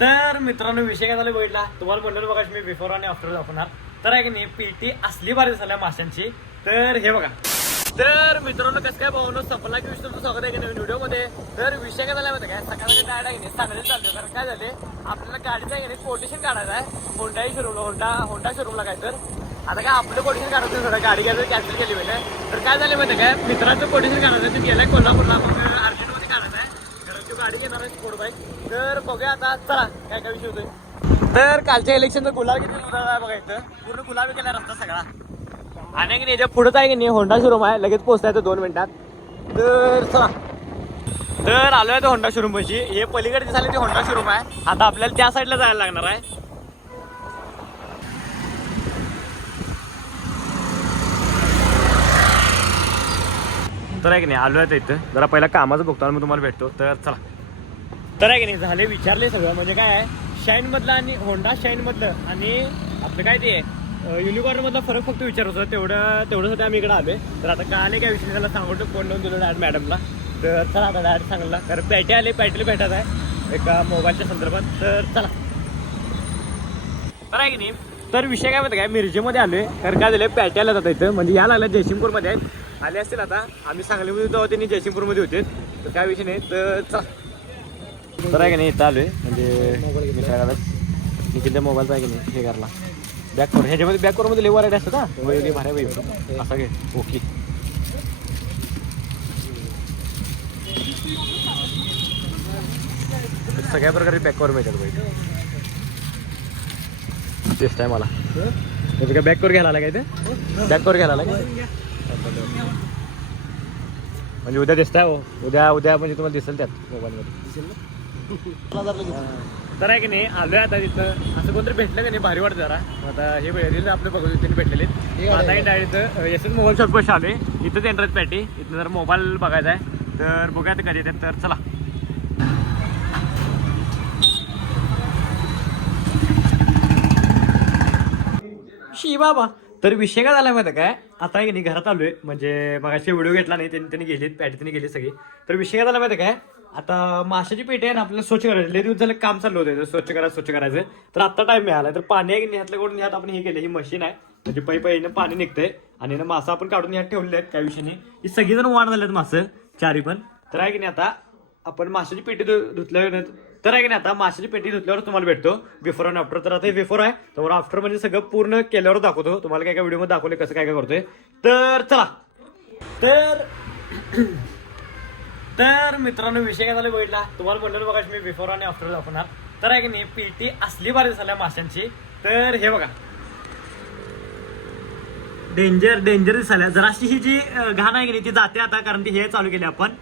तर मित्रांनो विषय काय झाला बघितला तुम्हाला म्हणलं बघा मी बिफोर आणि आफ्टर दाखवणार तर आहे की नाही पीटी असली भारी झाल्या माशांची तर हे बघा तर मित्रांनो कसं काय भावनो सपना की विषय तुमचं स्वागत आहे की नवीन व्हिडिओमध्ये तर विषय काय झाला माहिती काय सकाळी डायरेक्ट आहे की नाही सांगण्यात चाललो कारण काय झाले आपल्याला गाडीचं आहे की नाही कोटेशन काढायचं आहे होंडाही शोरूमला होंडा शोरूमला काय तर आता काय आपलं कोटेशन काढायचं थोडं गाडी घ्यायचं कॅन्सल केली पाहिजे तर काय झालं माहिती काय मित्राचं कोटेशन काढायचं ते गेलंय कोल्हापूरला मग अर्जंटमध्ये काढायचं आहे कारण तो गाडी घेणार आहे स्पोर्ट बाईक तर बघूया आता चला काय काय विषय होतोय तर कालच्या इलेक्शनचा गुलाब किती उदाहरण आहे बघा इथं पूर्ण गुलाबी केला रस्ता सगळा आणि की याच्या पुढंच आहे की नाही होंडा शोरूम आहे लगेच पोहोचताय 2 मिनिटात तर चला तर आलोय तो होंडा शोरूम पाशी हे पलीकडे झाले ते होंडा शोरूम आहे आता आपल्याला त्या साईडला जायला लागणार आहे तर आहे की नाही आलोय तर इथं जरा पहिला कामाचं बघतो आणि मग तुम्हाला भेटतो तर चला तर आहे की नाही झाले विचारले सगळं म्हणजे काय आहे शाईन मधलं आणि होंडा शाईन मधलं आणि आपलं काय ते युनिकॉर्न मधला फरक फक्त विचारत होता तेवढंसाठी आम्ही इकडे आलोय तर आता काय आले काय विषय त्याला सांगतो फोन लावून दिलो डॅड मॅडमला तर चला आता डॅड सांगला कारण पॅटे आले पॅटेला भेटत आहे एका मोबाईलच्या संदर्भात तर चला तर आहे की नाही तर विषय काय माहिती काय मिरजेमध्ये आलोय कारण काय झालं पॅटे आल्या जातात इथं म्हणजे या लागल्या जयसिंगपूरमध्ये आहेत आले असतील आता आम्ही सांगलीमध्ये होतो त्यांनी जयसिंगपूरमध्ये होते तर काय विषय नाही तर चला तर आहे की नाही इथं आलोय म्हणजे निखिलच्या मोबाईलचा आहे की नाही हे करला बॅक कवर ह्याच्यामध्ये बॅक कवरमध्ये लय व्हरायटी असतात ना वेगळी भाऱ्या वेगळी असं घे ओके सगळ्या प्रकारे बॅक कवर मिळतात पाहिजे तेच आहे मला काय बॅक कवर घ्यायला आला काय ते बॅक कवर घ्यायला आला काय म्हणजे उद्या दिसताय हो उद्या म्हणजे तुम्हाला दिसेल त्यात मोबाईलमध्ये दिसेल तर आहे की नाही आलोय आता तिथं असं कोणतरी भेटलं का नाही भारी वाटतं जरा आता हे रील आपलं बघू त्यांनी भेटलेले आता डायरेक्ट येसच मोबाईल शॉप पैसे आले इथंच एंट्रन्स पॅटी इथं जर मोबाईल बघायचा आहे तर बघूया कधी येतात तर चला शी बाबा तर विषय काय झाला माहिती काय आता आहे की नाही घरात आलोय म्हणजे मगाशी व्हिडिओ घेतला नाही त्यांनी गेलीत पॅटी त्यांनी गेली सगळी तर विषय काय झाला माहिती काय आता माशाची पेटी आहे ना आपल्याला स्वच्छ करायचं लय दिवस झालं काम चाललं होतं स्वच्छ करायचं तर आता टाइम मिळाला तर पाणी आहे की ह्यातलं ह्यात आपण हे केलं ही मशीन आहे म्हणजे पैनं पाणी निघतंय आणि ना मासा आपण काढून ह्यात ठेवलेले आहेत त्या विषयाने ही सगळीजण वाढ झालेत मासं चारी पण तर आहे की नाही आता आपण माशाची पेटी धुतल्यावर तर आहे की नाही आता माशाची पेटी धुतल्यावर तुम्हाला भेटतो बिफोर आणि आफ्टर तर आता हे बिफोर आहे तर आफ्टर म्हणजे सगळं पूर्ण केल्यावर दाखवतो तुम्हाला काय काय व्हिडिओमध्ये दाखवले कसं काय करतोय तर चला तर मित्रांनो विषय काय झाला बघितला तुम्हाला म्हणलं बघा मी बिफोर आणि आफ्टर दाखवणार तर आहे की नाही पीटी असली भारी झाल्या माशांची तर हे बघा डेंजर दिसायला जराशी ही जी घाण आहे की नाही ती जाते आता कारण ती हे चालू केली आपण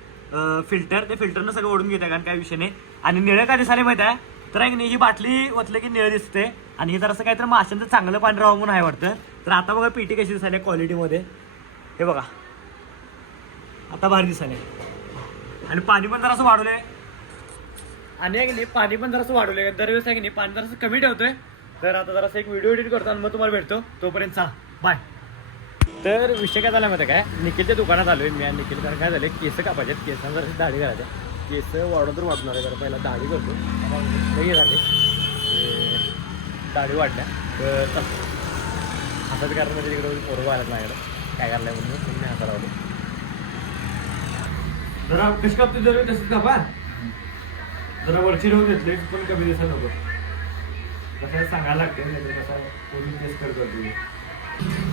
फिल्टर ते फिल्टरनं सगळं ओढून घेते कारण काय विषय नाही आणि निळं काय दिसायला माहिती आहे तर आहे की नाही ही बाटली ओतलं की निळं दिसते आणि हे जरासं काहीतरी माशांचं चांगलं पाणी राहावं म्हणून आहे वाटतं तर आता बघा पीटी कशी दिसायला क्वालिटीमध्ये हे बघा आता भारी दिसायला आणि पाणी पण जरासं वाढवलंय आणि आहे की नाही पाणी पण जरासं वाढवलंय दरवेळेस आहे की नाही पाणी जरासं कमी ठेवतोय तर आता जरासं एक व्हिडिओ एडिट करतो आणि मग तुम्हाला भेटतो तोपर्यंत चला बाय तर विषय काय झाला माहिती काय निखिलच्या दुकानात आलोय मी आणि निखिल कारण काय झालं केस कापायचे केसांना जरा दाढी करायच्या केस वाढवून तर वाढणार आहे जरा पहिला दाढी करतो हे झाले दाढी वाढल्या तर असंच कारण म्हणजे तिकडे पोरं व्हायला माझ्याकडे काय करायला म्हणून तुम्ही हाता लावले जरा कशी कापते जरा तसंच कापा जरा वरची ठेवून घेतली पण कमी दिवसात नको कसं सांगायला लागते नाही कसं कोणी टेस्ट करतो तुम्ही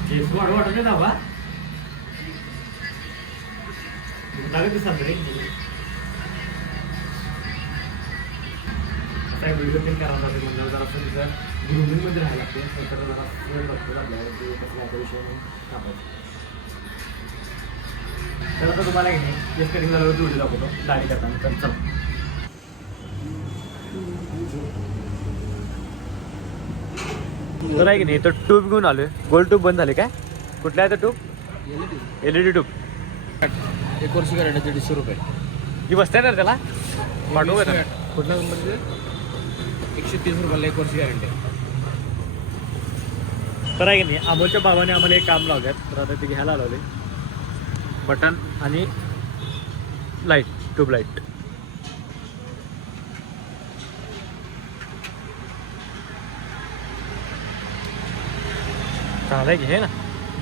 केस वाढत नाही दाबा लागत सांगते आता व्हिडिओ पण करायला लागते म्हणजे जरा असं तिथं ग्रुमिंगमध्ये राहायला लागते नंतर जरा बघतो आपल्याला कसं काय विषय कापायचं तर आता तुम्हाला की नाही केस कटिंग झाल्यावर व्हिडिओ दाखवतो दाढी करताना तर चला तर आहे की नाही तर ट्यूब घेऊन आलोय गोल्ड ट्यूब बंद झाले काय कुठल्या आहे तर ट्यूब LED ट्यूब 1 वर्ष गॅरंटी 150 रुपये ही बसते ना त्याला पाठवू का कुठल्या कंपनीचे 130 रुपयाला 1 वर्ष गॅरंटी तर आहे की नाही अमोलच्या बाबाने आम्हाला एक काम लावल्यात तर आता ते घ्यायला लावले बटन आणि लाईट ट्यूबलाईट चांगलं घे ना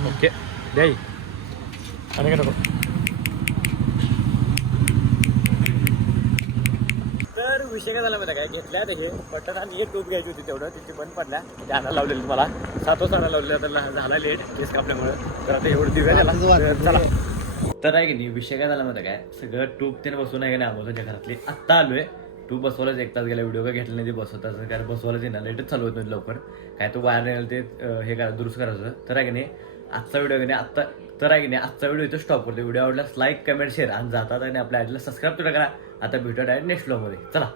ओके द्या ही. आणि काय नको. तर विषय काय झाला माहिती काय घेतल्या ते बटन आणि एक टूप घ्यायची होती तेवढं तिची बंद पडल्या ते आणायला लावलेली मला 7 वाजता आणायला लावलेलं तर झाला लेट केस कापल्यामुळं तर आता एवढं दिव्या त्याला तर चला. तर आहे की नाही विषय काय झाला माहिती काय सगळं टूप त्याने बसून आहे की नाही अमोलच्या घरातली आत्ता आलोय. टूप बसवायलाच 1 तास गेला व्हिडिओ काय घेतला नाही ते बसवताच कारण बसवायलाच येणार लेटच चालू होत नाही लवकर काय तो वायर नाही ते हे करा दुरुस्त करायचं. तर आहे की नाही आजचा व्हिडिओ की नाही आत्ता तर आहे की नाही आजचा व्हिडिओ इथं स्टॉप करतो. व्हिडिओ आवडल्यास लाईक कमेंट शेअर आणि जातात आणि आपल्या आयडीला सबस्क्राईब तुला करा. आता भेटू डायरेक्ट नेक्स्ट व्लॉगमध्ये चला.